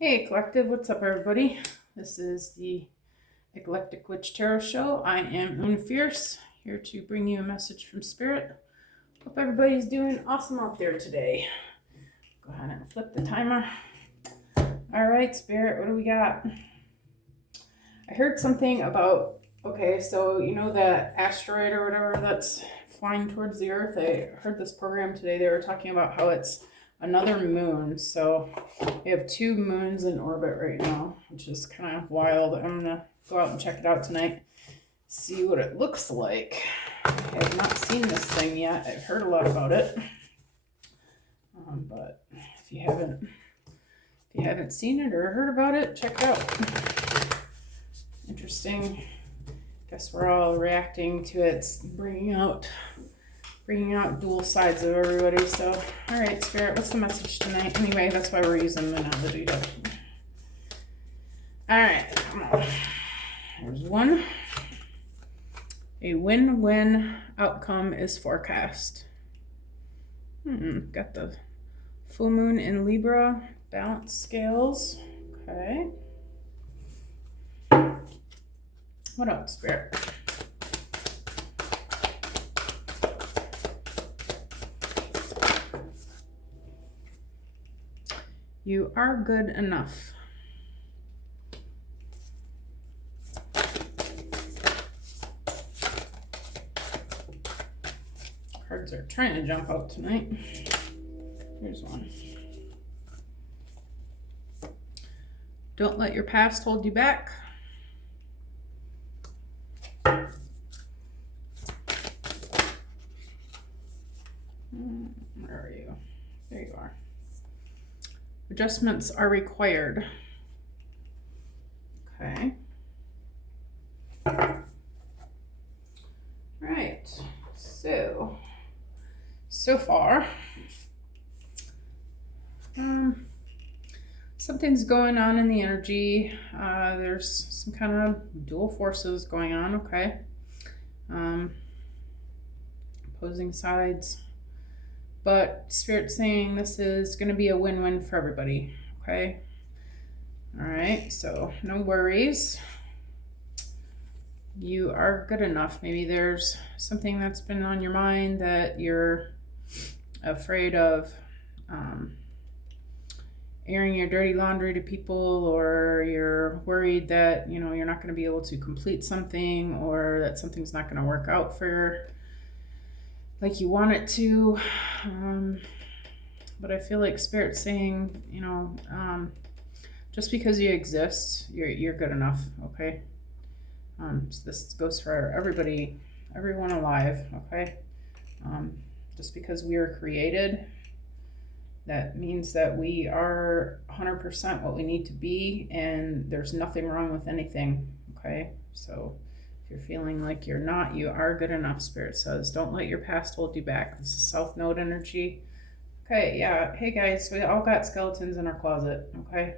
Hey Collective, what's up everybody? This is the Eclectic Witch Tarot Show. I am Una Fierce, here to bring you a message from Spirit. Hope everybody's doing awesome out there today. Go ahead and flip the timer. Alright, Spirit, what do we got? I heard something about, so you know that asteroid or whatever that's flying towards the Earth? I heard this program today, they were talking about how it's another moon. So we have 2 moons in orbit right now, which is kind of wild. I'm gonna go out and check it out tonight, see what it looks like. I have not seen this thing yet. I've heard a lot about it, but if you haven't seen it or heard about it, check it out. Interesting. Guess we're all reacting to it bringing out dual sides of everybody. So, all right, Spirit, what's the message tonight? Anyway, that's why we're using Monology. All right, come on. There's one. A win-win outcome is forecast. Got the full moon in Libra, balance scales. Okay. What else, Spirit? You are good enough. Cards are trying to jump out tonight. Here's one. Don't let your past hold you back. Where are you? There you are. Adjustments are required. Okay. Right. So far, something's going on in the energy. There's some kind of dual forces going on. Okay. Opposing sides. But Spirit's saying this is going to be a win-win for everybody, okay? All right, so no worries. You are good enough. Maybe there's something that's been on your mind that you're afraid of airing your dirty laundry to people, or you're worried that, you're not going to be able to complete something, or that something's not going to work out for like you want it to. But I feel like Spirit's saying, just because you exist, you're good enough, okay? So this goes for everybody, everyone alive, okay? Just because we are created, that means that we are 100% what we need to be, and there's nothing wrong with anything, okay? So if you're feeling like you're not, you are good enough, Spirit says. Don't let your past hold you back. This is South Node energy. Okay, yeah. Hey guys, we all got skeletons in our closet, okay?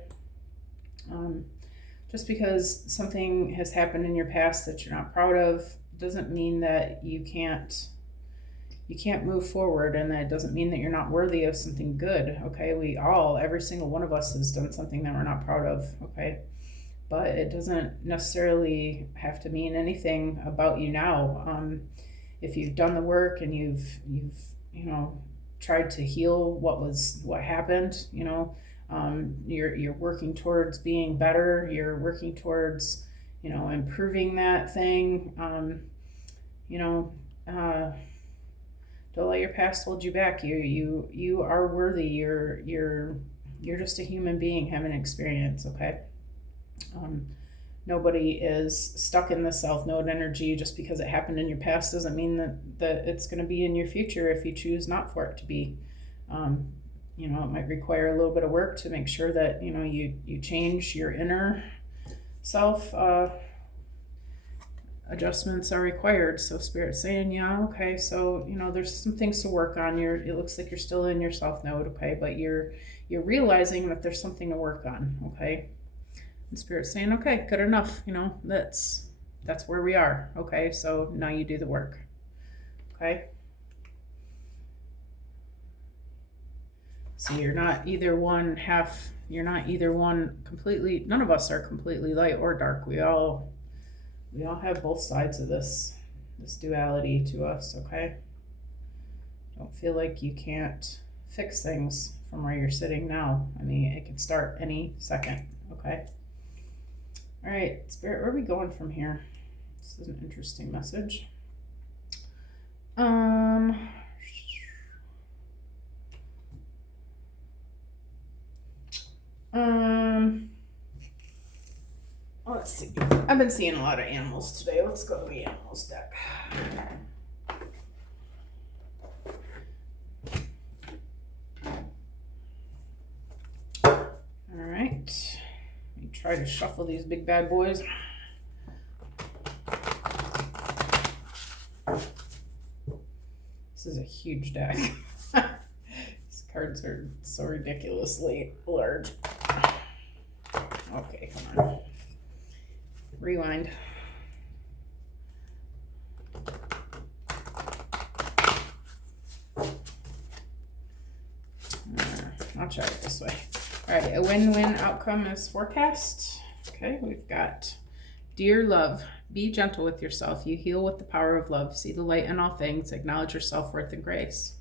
Just because something has happened in your past that you're not proud of doesn't mean that you can't move forward, and that doesn't mean that you're not worthy of something good, okay? Every single one of us has done something that we're not proud of, okay? But it doesn't necessarily have to mean anything about you now. If you've done the work and you've tried to heal what happened, you're working towards being better. You're working towards, improving that thing. Don't let your past hold you back. You are worthy. You're just a human being having an experience, okay? Nobody is stuck in the South Node energy. Just because it happened in your past doesn't mean that it's going to be in your future if you choose not for it to be. It might require a little bit of work to make sure that you change your inner self. Adjustments are required. So Spirit's saying, yeah, okay, so there's some things to work on. It looks like you're still in your South Node, okay, but you're realizing that there's something to work on, okay? And Spirit's saying, okay, good enough. That's where we are, okay? So now you do the work, okay? So you're not either one half You're not either one completely. None of us are completely light or dark. We all have both sides of this duality to us, okay? Don't feel like you can't fix things from where you're sitting now. I mean, it can start any second, okay? All right, Spirit, where are we going from here? This is an interesting message. Let's see. I've been seeing a lot of animals today. Let's go to the animals deck. All right. Let me try to shuffle these big bad boys. This is a huge deck. These cards are so ridiculously large. Okay, come on. Rewind. I'll try it this way. All right, a win-win outcome is forecast. Okay, we've got, dear love, be gentle with yourself. You heal with the power of love. See the light in all things. Acknowledge your self-worth and grace.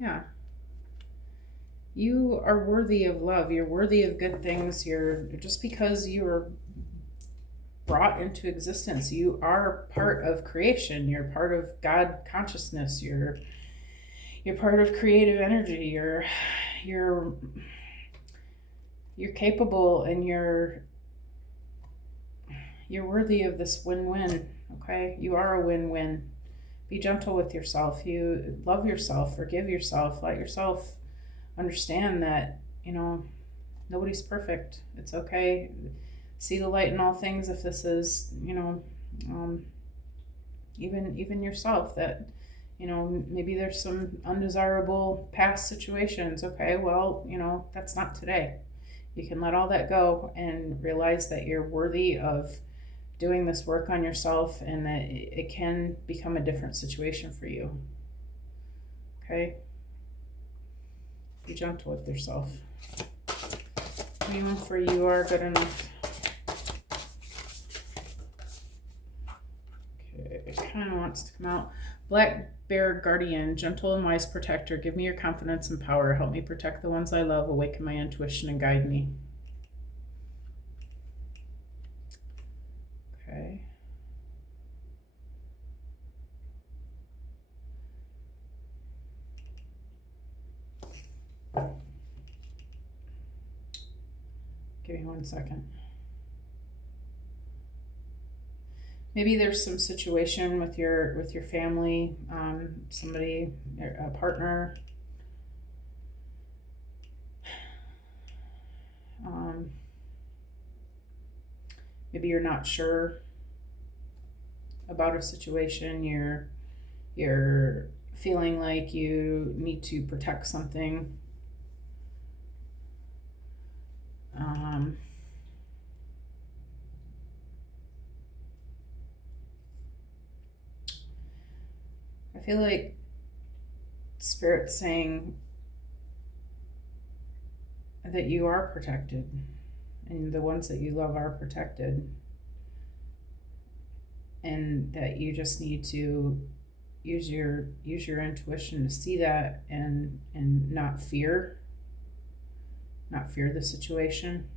Yeah. You are worthy of love. You're worthy of good things. Just because you were brought into existence, you are part of creation. You're part of God consciousness. You're part of creative energy. You're capable, and you're worthy of this win-win. Okay, you are a win-win. Be gentle with yourself. You love yourself. Forgive yourself. Let yourself understand that nobody's perfect. It's okay. See the light in all things. If this is even yourself, that maybe there's some undesirable past situations. Okay, well, that's not today. You can let all that go and realize that you're worthy of doing this work on yourself, and that it can become a different situation for you. Okay? Be gentle with yourself. Even for you are good enough. Okay, it kind of wants to come out. Black Bear Guardian, gentle and wise protector, give me your confidence and power. Help me protect the ones I love. Awaken my intuition and guide me. Okay. Give me 1 second. Maybe there's some situation with your family, somebody, a partner. Maybe you're not sure about a situation. You're feeling like you need to protect something. I feel like Spirit's saying that you are protected, and the ones that you love are protected, and that you just need to use your intuition to see that, and not fear the situation.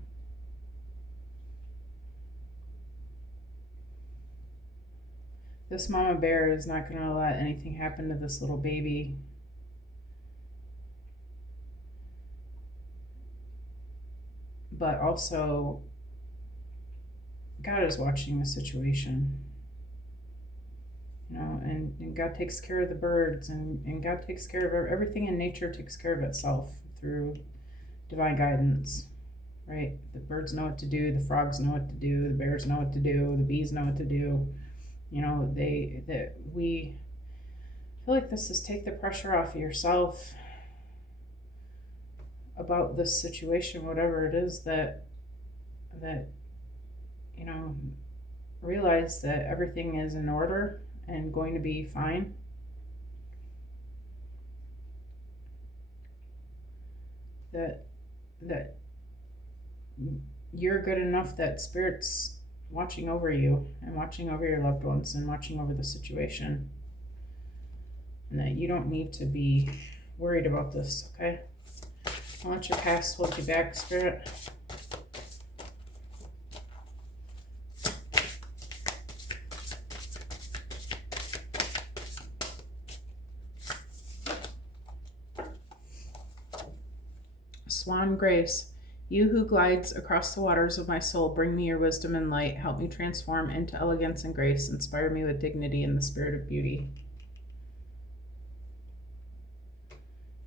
This mama bear is not going to let anything happen to this little baby. But also, God is watching the situation. And God takes care of the birds, and God takes care of everything in nature, takes care of itself through divine guidance, right? The birds know what to do, the frogs know what to do, the bears know what to do, the bees know what to do. We feel like this is take the pressure off of yourself about this situation, whatever it is, that realize that everything is in order and going to be fine. That that you're good enough that Spirit's watching over you and watching over your loved ones and watching over the situation, and that you don't need to be worried about this, okay? Don't let your past hold you back, Spirit. Swan Grace, you who glides across the waters of my soul, bring me your wisdom and light. Help me transform into elegance and grace. Inspire me with dignity and the spirit of beauty.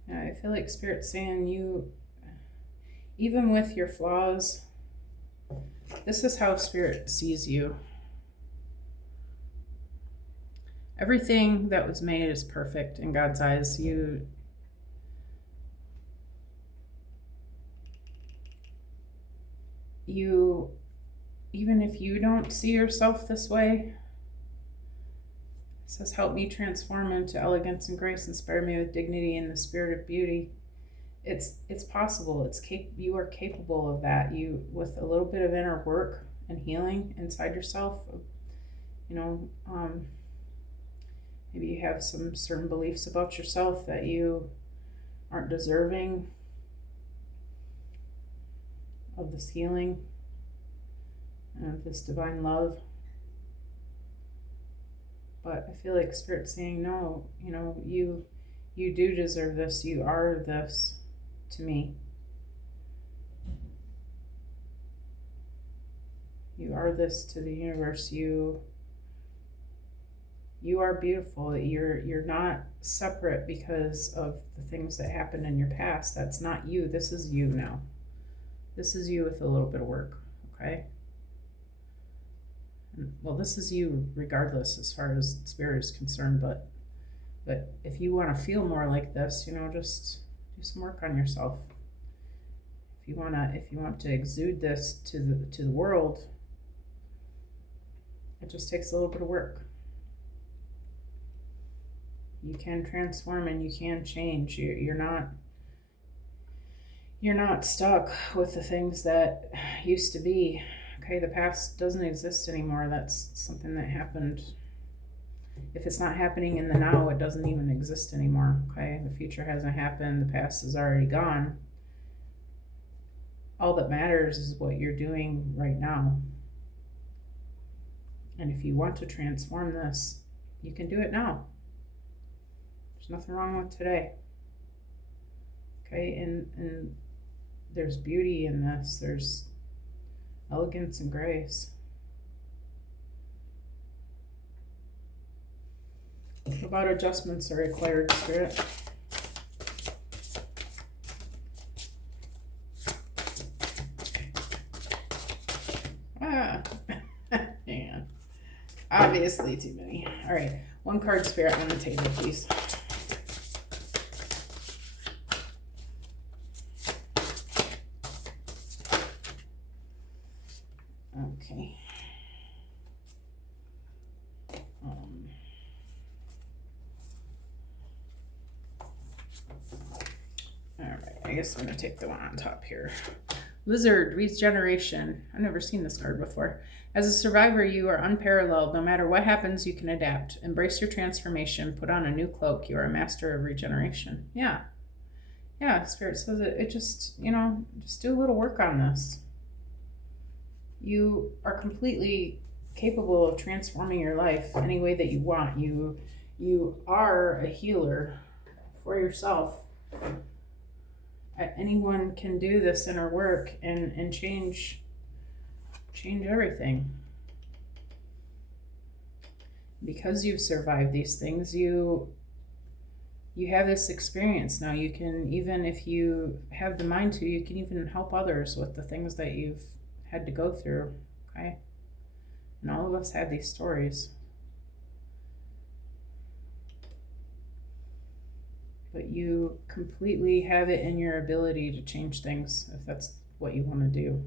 Yeah, I feel like Spirit's saying you, even with your flaws, this is how Spirit sees you. Everything that was made is perfect in God's eyes. You, even if you don't see yourself this way, it says, help me transform into elegance and grace, inspire me with dignity and the spirit of beauty. It's possible. You are capable of that. You, with a little bit of inner work and healing inside yourself, maybe you have some certain beliefs about yourself that you aren't deserving of this healing and of this divine love. But I feel like Spirit's saying, no, you do deserve this. You are this to me. You are this to the universe. You are beautiful. You're not separate because of the things that happened in your past. That's not you. This is you now. This is you with a little bit of work, okay? Well, this is you regardless as far as Spirit is concerned, but if you want to feel more like this, just do some work on yourself. If you want to exude this to the world, it just takes a little bit of work. You can transform and you can change. You're not stuck with the things that used to be. Okay, the past doesn't exist anymore. That's something that happened. If it's not happening in the now, it doesn't even exist anymore. Okay, the future hasn't happened. The past is already gone. All that matters is what you're doing right now. And if you want to transform this, you can do it now. There's nothing wrong with today. Okay, and there's beauty in this. There's elegance and grace. What about adjustments are required, Spirit? Yeah. Obviously too many. All right, one card, Spirit, on the table, please. Okay. All right, I guess I'm gonna take the one on top here. Lizard, Regeneration. I've never seen this card before. As a survivor, you are unparalleled. No matter what happens, you can adapt. Embrace your transformation. Put on a new cloak. You are a master of regeneration. Yeah, Spirit says it just, just do a little work on this. You are completely capable of transforming your life any way that you want. You are a healer for yourself. Anyone can do this inner work and change everything. Because you've survived these things, you have this experience now. You can, even if you have the mind to, you can even help others with the things that you've had to go through, okay? And all of us have these stories. But you completely have it in your ability to change things if that's what you want to do.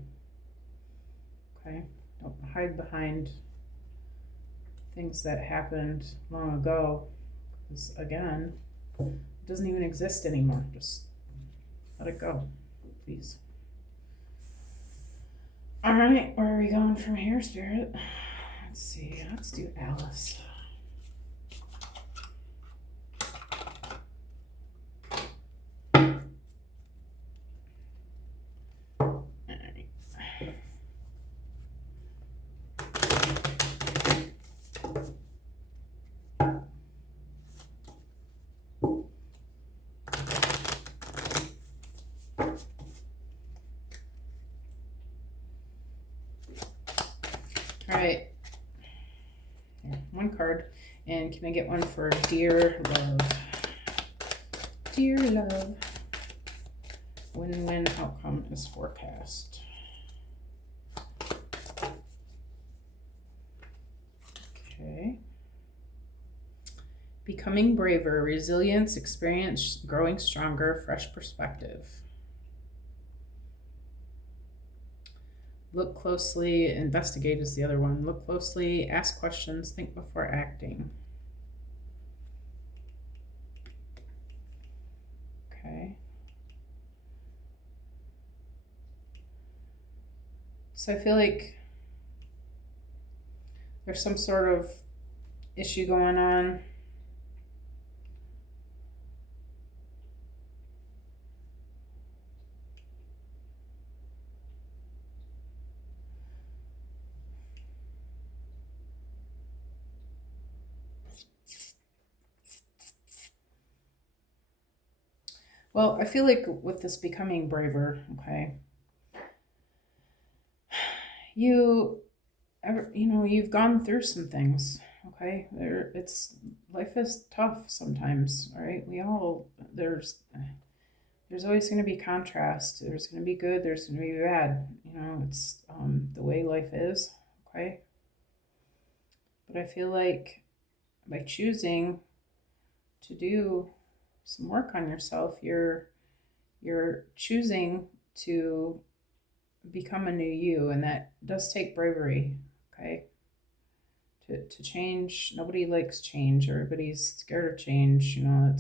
Okay? Don't hide behind things that happened long ago. Because again, it doesn't even exist anymore. Just let it go, please. All right, where are we going from here, Spirit? Let's see. Let's do Alice. All right. All right. Here, one card. And can I get one for Dear Love? Dear Love. Win-win outcome is forecast. Okay. Becoming braver, resilience, experience, growing stronger, fresh perspective. Look closely, investigate is the other one. Look closely, ask questions, think before acting. Okay. So I feel like there's some sort of issue going on. Well, I feel like with this becoming braver, okay, you've gone through some things, okay? Life is tough sometimes, all right? There's always going to be contrast. There's going to be good, there's going to be bad. It's the way life is, okay? But I feel like by choosing to do some work on yourself, you're choosing to become a new you, and that does take bravery, okay? To change. Nobody likes change. Everybody's scared of change. And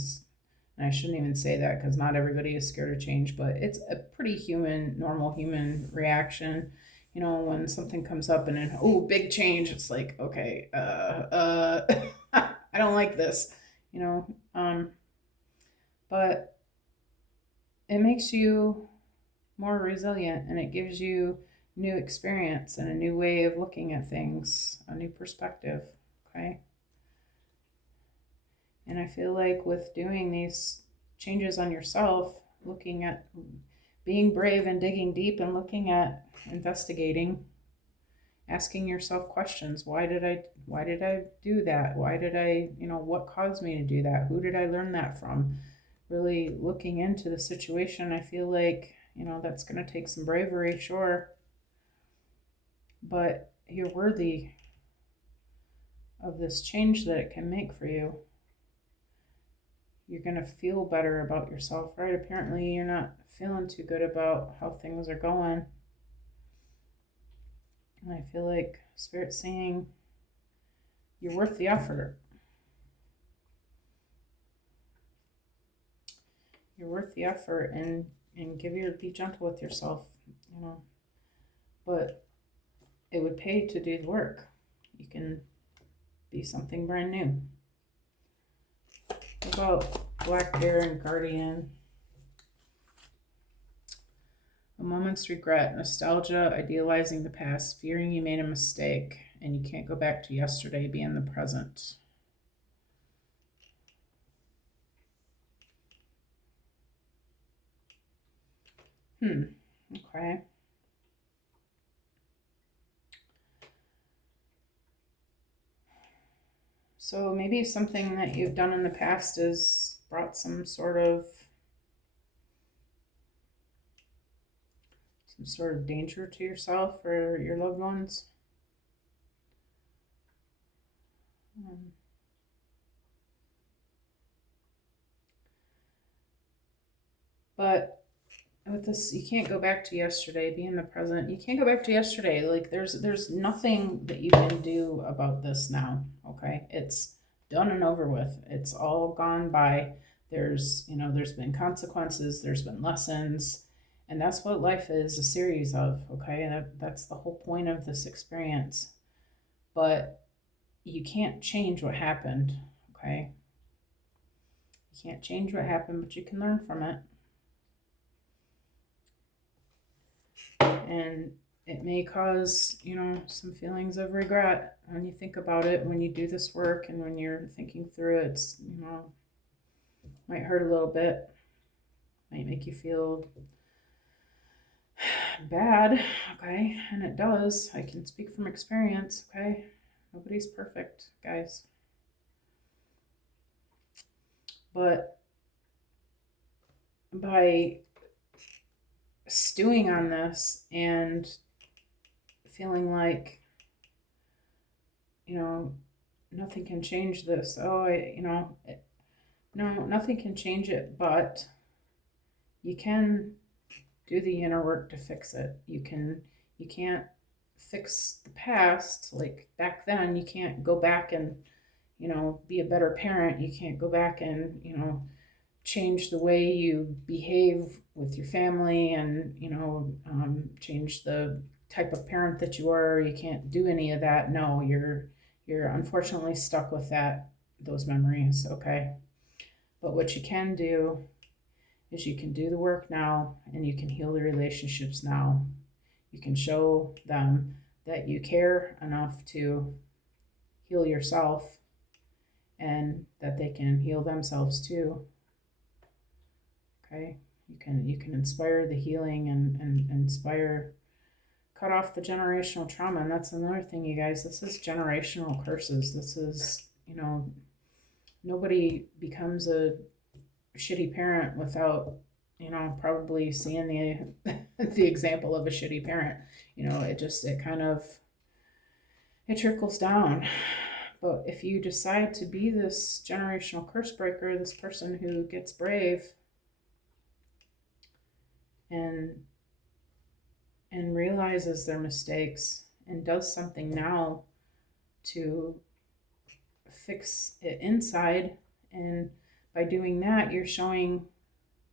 I shouldn't even say that because not everybody is scared of change, but it's a pretty normal human reaction. When something comes up and then, big change, it's like, okay, I don't like this, but it makes you more resilient, and it gives you new experience and a new way of looking at things, a new perspective, okay? And I feel like with doing these changes on yourself, looking at being brave and digging deep and looking at investigating, asking yourself questions. Why did I do that? Why did I, what caused me to do that? Who did I learn that from? Really looking into the situation. I feel like, that's going to take some bravery, sure. But you're worthy of this change that it can make for you. You're going to feel better about yourself, right? Apparently you're not feeling too good about how things are going. And I feel like Spirit's saying you're worth the effort. You're worth the effort, and be gentle with yourself, but it would pay to do the work. You can be something brand new. What about Black Bear and Guardian? A moment's regret, nostalgia, idealizing the past, fearing you made a mistake, and you can't go back to yesterday, be in the present. Okay. So maybe something that you've done in the past has brought some sort of danger to yourself or your loved ones. But with this, you can't go back to yesterday, be in the present. You can't go back to yesterday. Like there's nothing that you can do about this now, okay? It's done and over with. It's all gone by. There's been consequences, there's been lessons, And that's what life is, a series of, okay? And that's the whole point of this experience. But you can't change what happened, okay? You can't change what happened, but you can learn from it. And it may cause, some feelings of regret when you think about it, when you do this work and when you're thinking through it. It's, might hurt a little bit, might make you feel bad, okay? And it does. I can speak from experience, okay? Nobody's perfect, guys. But by stewing on this and feeling like, nothing can change this. No, nothing can change it, but you can do the inner work to fix it. You can't fix the past. Like back then, you can't go back and, be a better parent. You can't go back and, change the way you behave with your family and, change the type of parent that you are. You can't do any of that. No, you're unfortunately stuck with those memories, okay? But what you can do is you can do the work now and you can heal the relationships now. You can show them that you care enough to heal yourself and that they can heal themselves too. Okay? You can inspire the healing and inspire, cut off the generational trauma. And that's another thing, you guys. This is generational curses. This is, nobody becomes a shitty parent without, probably seeing the the example of a shitty parent. It trickles down. But if you decide to be this generational curse breaker, this person who gets brave and realizes their mistakes and does something now to fix it inside, and by doing that, you're showing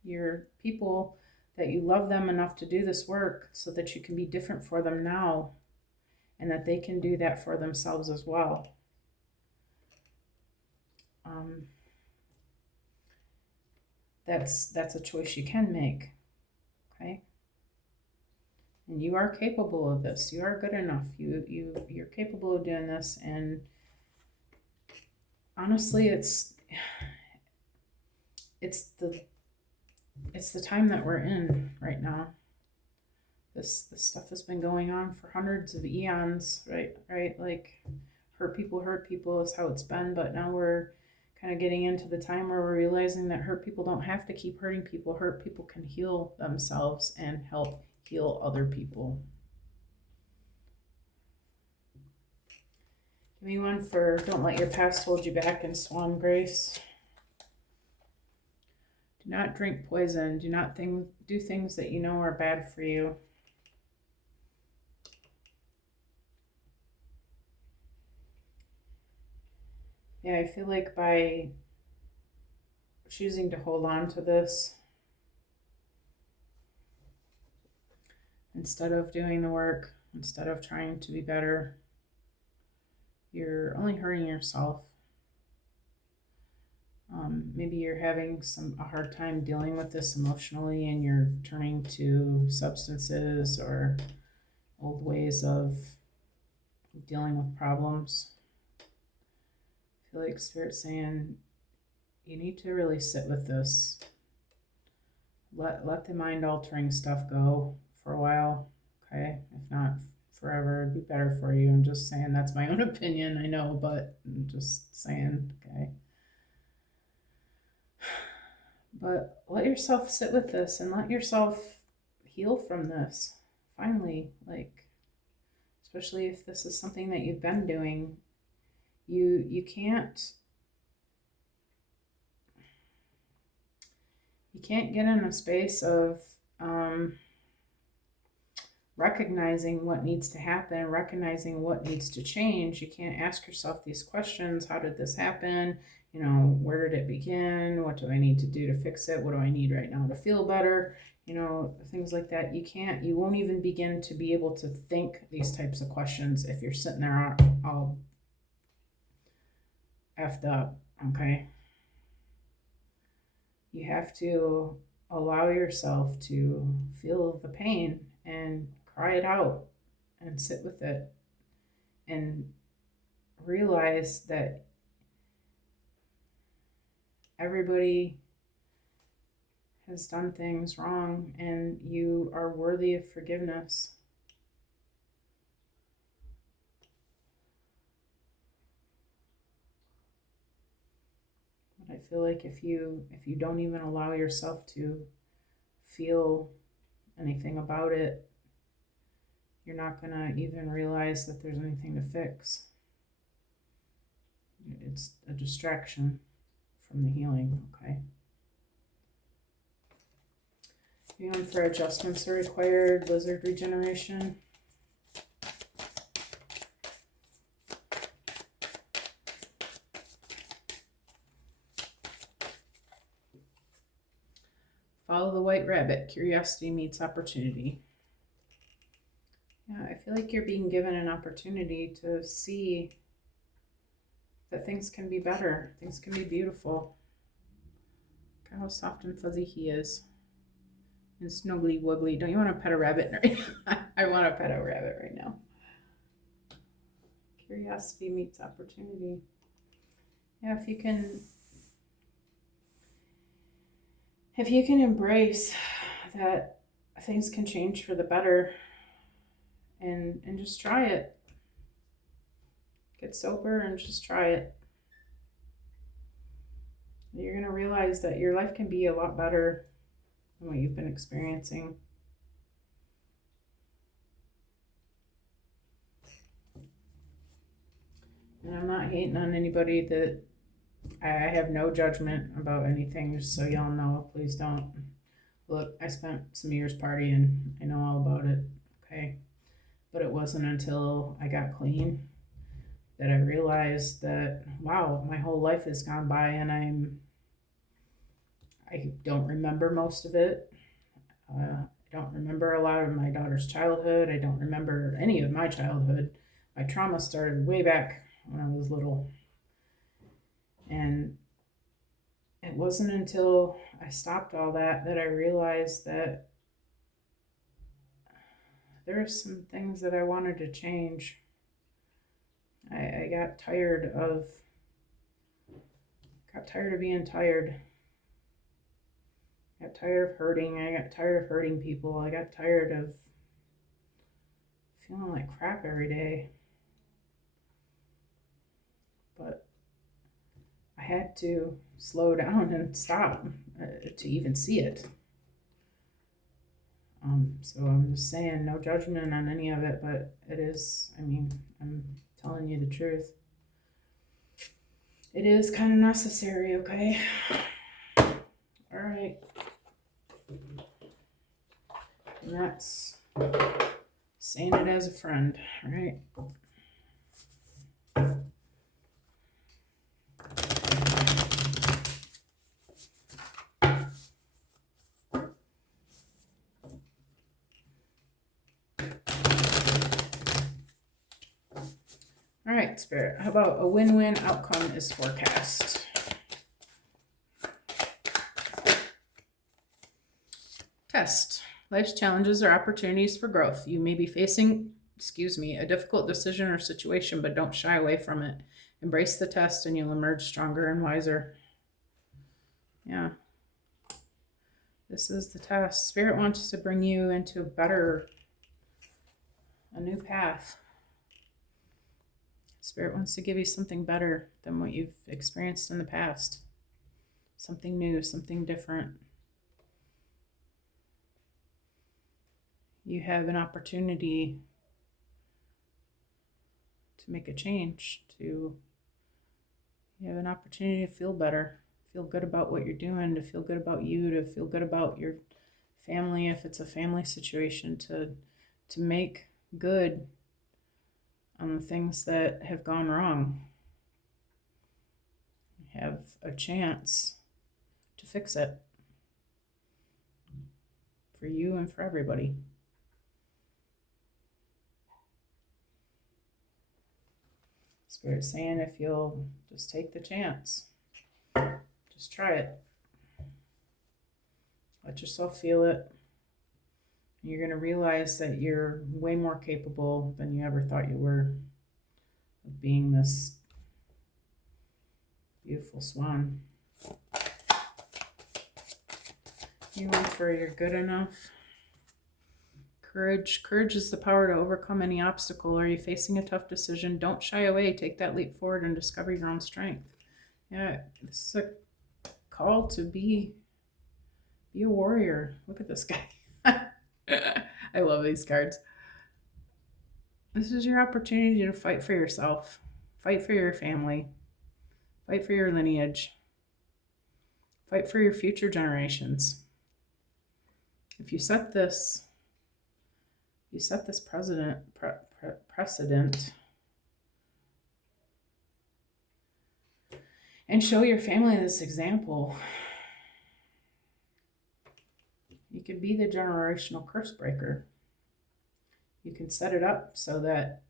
your people that you love them enough to do this work so that you can be different for them now and that they can do that for themselves as well. That's a choice you can make, okay? And you are capable of this. You are good enough. You're capable of doing this. And honestly, it's the time that we're in right now. This stuff has been going on for hundreds of eons, right? Like hurt people is how it's been, but now we're kind of getting into the time where we're realizing that hurt people don't have to keep hurting people. Hurt people can heal themselves and help heal other people. Give me one for don't let your past hold you back in Swan Grace. Do not drink poison. Do not do things that you know are bad for you. Yeah, I feel like by choosing to hold on to this instead of doing the work, instead of trying to be better, you're only hurting yourself. Maybe you're having a hard time dealing with this emotionally and you're turning to substances or old ways of dealing with problems. I feel like Spirit's saying you need to really sit with this. Let the mind altering stuff go for a while, okay? If not forever, it'd be better for you. I'm just saying, that's my own opinion, I know, but I'm just saying, okay? But let yourself sit with this and let yourself heal from this. Finally, especially if this is something that you've been doing, you can't get in a space of recognizing what needs to happen, recognizing what needs to change. You can't ask yourself these questions. How did this happen? Where did it begin? What do I need to do to fix it? What do I need right now to feel better? things like that. You won't even begin to be able to think these types of questions if you're sitting there all effed up, okay? You have to allow yourself to feel the pain and cry it out and sit with it and realize that everybody has done things wrong and you are worthy of forgiveness. But I feel like if you don't even allow yourself to feel anything about it, you're not going to even realize that there's anything to fix. It's a distraction from the healing, okay? Feeling for adjustments are required, lizard regeneration. Follow the white rabbit, curiosity meets opportunity. Yeah, I feel like you're being given an opportunity to see that things can be better, things can be beautiful. Look how soft and fuzzy he is. And snuggly wuggly. Don't you want to pet a rabbit right now? I want to pet a rabbit right now. Curiosity meets opportunity. Yeah, if you can embrace that things can change for the better and just try it. Get sober and just try it. You're going to realize that your life can be a lot better than what you've been experiencing. And I'm not hating on anybody. That I have no judgment about anything, just so y'all know. Please don't. Look, I spent some years partying. I know all about it, okay? But it wasn't until I got clean that I realized that, wow, my whole life has gone by and I don't remember most of it. I don't remember a lot of my daughter's childhood. I don't remember any of my childhood. My trauma started way back when I was little. And it wasn't until I stopped all that I realized that there are some things that I wanted to change. I got tired of being tired. I got tired of hurting. I got tired of hurting people. I got tired of feeling like crap every day. But I had to slow down and stop to even see it. So I'm just saying, no judgment on any of it, but it is, I'm telling you the truth. It is kind of necessary, okay? All right. And that's saying it as a friend, right? All right, Spirit, how about a win-win outcome is forecast? Test. Life's challenges are opportunities for growth. You may be facing, a difficult decision or situation, but don't shy away from it. Embrace the test and you'll emerge stronger and wiser. Yeah. This is the test. Spirit wants to bring you into a new path. Spirit wants to give you something better than what you've experienced in the past. Something new, something different. You have an opportunity to make a change, you have an opportunity to feel better, feel good about what you're doing, to feel good about you, to feel good about your family, if it's a family situation, to make good on the things that have gone wrong. You have a chance to fix it for you and for everybody. Spirit's saying if you'll just take the chance, just try it. Let yourself feel it. You're going to realize that you're way more capable than you ever thought you were of being this beautiful swan. You went for you're good enough. Courage. Courage is the power to overcome any obstacle. Are you facing a tough decision? Don't shy away. Take that leap forward and discover your own strength. Yeah, this is a call to be a warrior. Look at this guy. I love these cards. This is your opportunity to fight for yourself. Fight for your family. Fight for your lineage. Fight for your future generations. If you set this precedent and show your family this example, you can be the generational curse breaker. You can set it up so that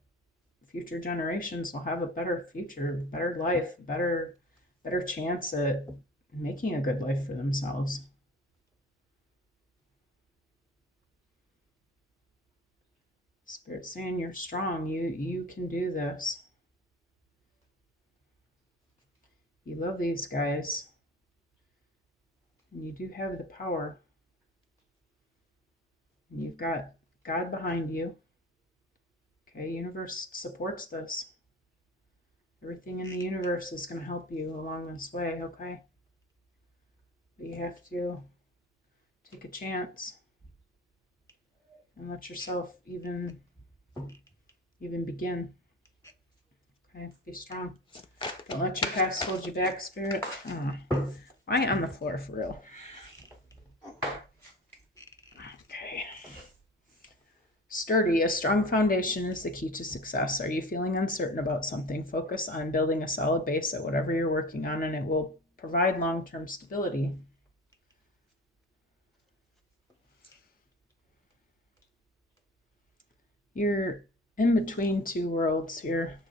future generations will have a better future, better life, better chance at making a good life for themselves. Spirit's saying you're strong. You can do this. You love these guys. And you do have the power. And you've got God behind you. Okay, universe supports this. Everything in the universe is going to help you along this way, okay? But you have to take a chance and let yourself even begin. Okay, be strong. Don't let your past hold you back, Spirit. Why on the floor for real? Okay. Sturdy. A strong foundation is the key to success. Are you feeling uncertain about something? Focus on building a solid base at whatever you're working on, and it will provide long-term stability. You're in between two worlds here.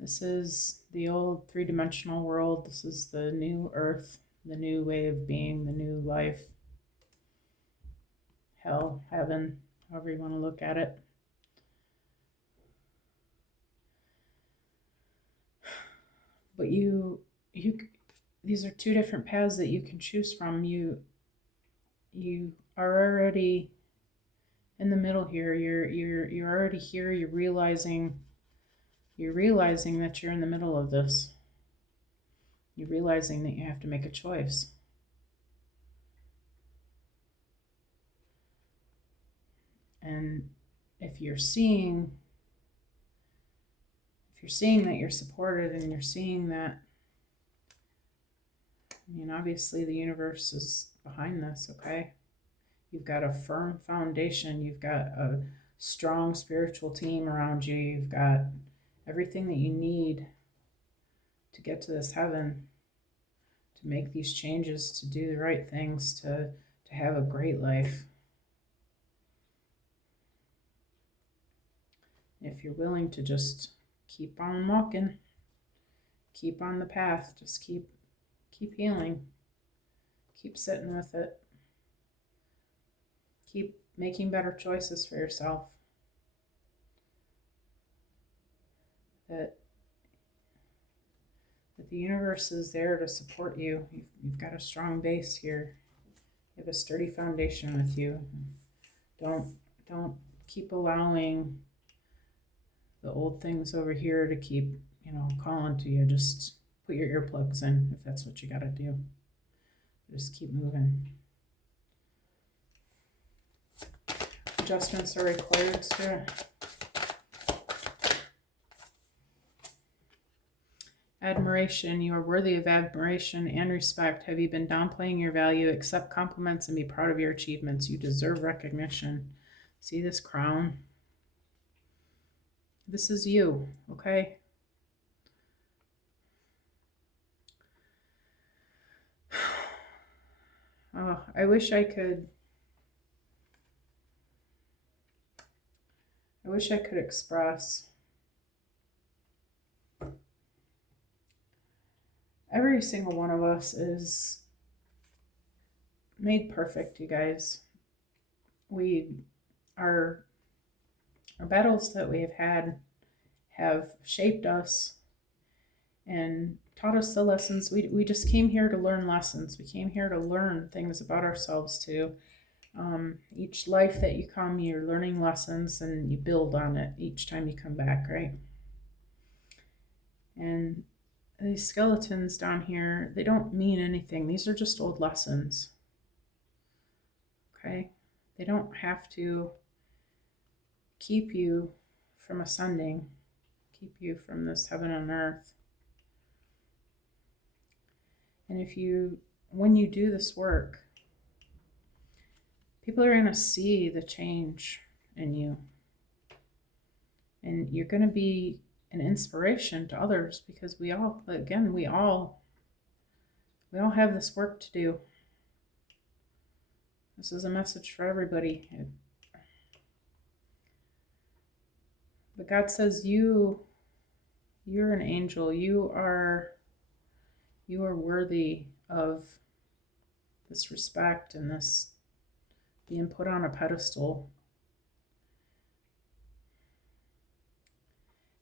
This is the old three-dimensional world. This is the new earth, the new way of being, the new life. Hell, heaven, however you want to look at it. But these are two different paths that you can choose from. You are already in the middle here. You're already here. You're realizing that you're in the middle of this. You're realizing that you have to make a choice. And if you're seeing that you're supported, and you're seeing that, obviously the universe is behind this, okay? You've got a firm foundation. You've got a strong spiritual team around you. You've got everything that you need to get to this heaven, to make these changes, to do the right things, to have a great life. If you're willing to just keep on walking, keep on the path, just keep healing, keep sitting with it, keep making better choices for yourself. That the universe is there to support you. You've got a strong base here. You have a sturdy foundation with you. Don't keep allowing the old things over here to keep, calling to you. Just put your earplugs in if that's what you got to do. Just keep moving. Adjustments are required, Spirit. Admiration. You are worthy of admiration and respect. Have you been downplaying your value? Accept compliments and be proud of your achievements. You deserve recognition. See this crown? This is you, okay? Oh, I wish I could I wish I could express every single one of us is made perfect, you guys. Our battles that we have had have shaped us and taught us the lessons. We just came here to learn lessons. We came here to learn things about ourselves too. Each life that you come, you're learning lessons and you build on it each time you come back, right? And these skeletons down here, they don't mean anything. These are just old lessons. Okay? They don't have to keep you from ascending, keep you from this heaven on earth. And when you do this work, people are going to see the change in you. And you're going to be an inspiration to others because we all have this work to do. This is a message for everybody. But God says you're an angel. You are worthy of this respect and this being put on a pedestal.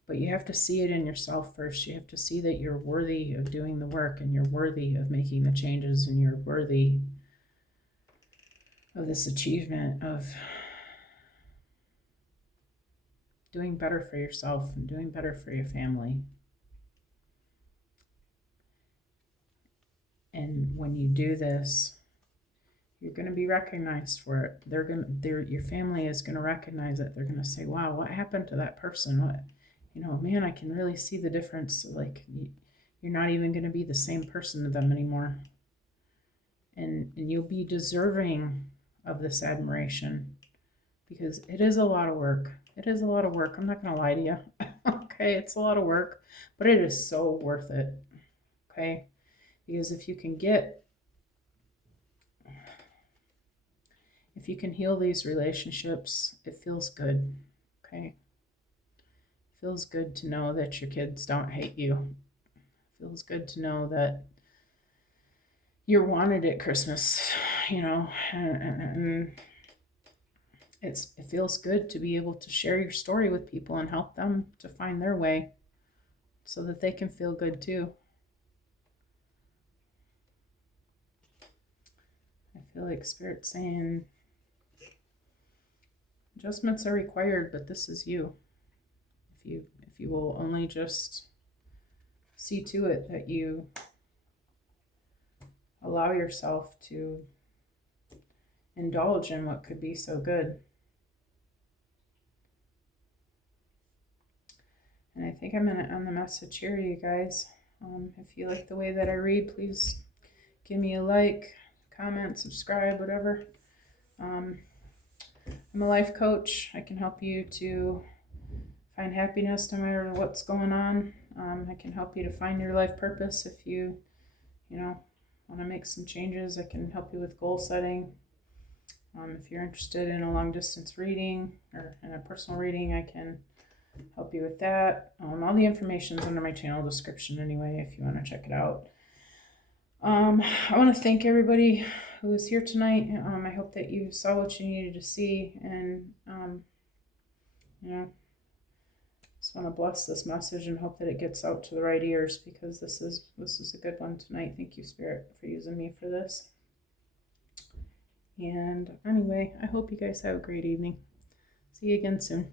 But you have to see it in yourself first. You have to see that you're worthy of doing the work and you're worthy of making the changes and you're worthy of this achievement of doing better for yourself and doing better for your family. And when you do this, you're going to be recognized for it. Your family is going to recognize it. They're going to say, wow, what happened to that person? Man, I can really see the difference. Like, you're not even going to be the same person to them anymore. And you'll be deserving of this admiration because it is a lot of work. It is a lot of work. I'm not going to lie to you. Okay, it's a lot of work, but it is so worth it. Okay, because if you can heal these relationships, it feels good. Okay. Feels good to know that your kids don't hate you. Feels good to know that you're wanted at Christmas, and it feels good to be able to share your story with people and help them to find their way so that they can feel good too. I feel like Spirit's saying adjustments are required, but this is you. If you will only just see to it that you allow yourself to indulge in what could be so good. And I think I'm going to end the message here, you guys. If you like the way that I read, please give me a like, comment, subscribe, whatever. I'm a life coach. I can help you to find happiness no matter what's going on. I can help you to find your life purpose. If you want to make some changes, I can help you with goal setting. If you're interested in a long distance reading or in a personal reading, I can help you with that. All the information is under my channel description anyway, if you want to check it out. I want to thank everybody who was here tonight. I hope that you saw what you needed to see, and just want to bless this message and hope that it gets out to the right ears, because this is a good one tonight. Thank you, Spirit, for using me for this. And anyway, I hope you guys have a great evening. See you again soon.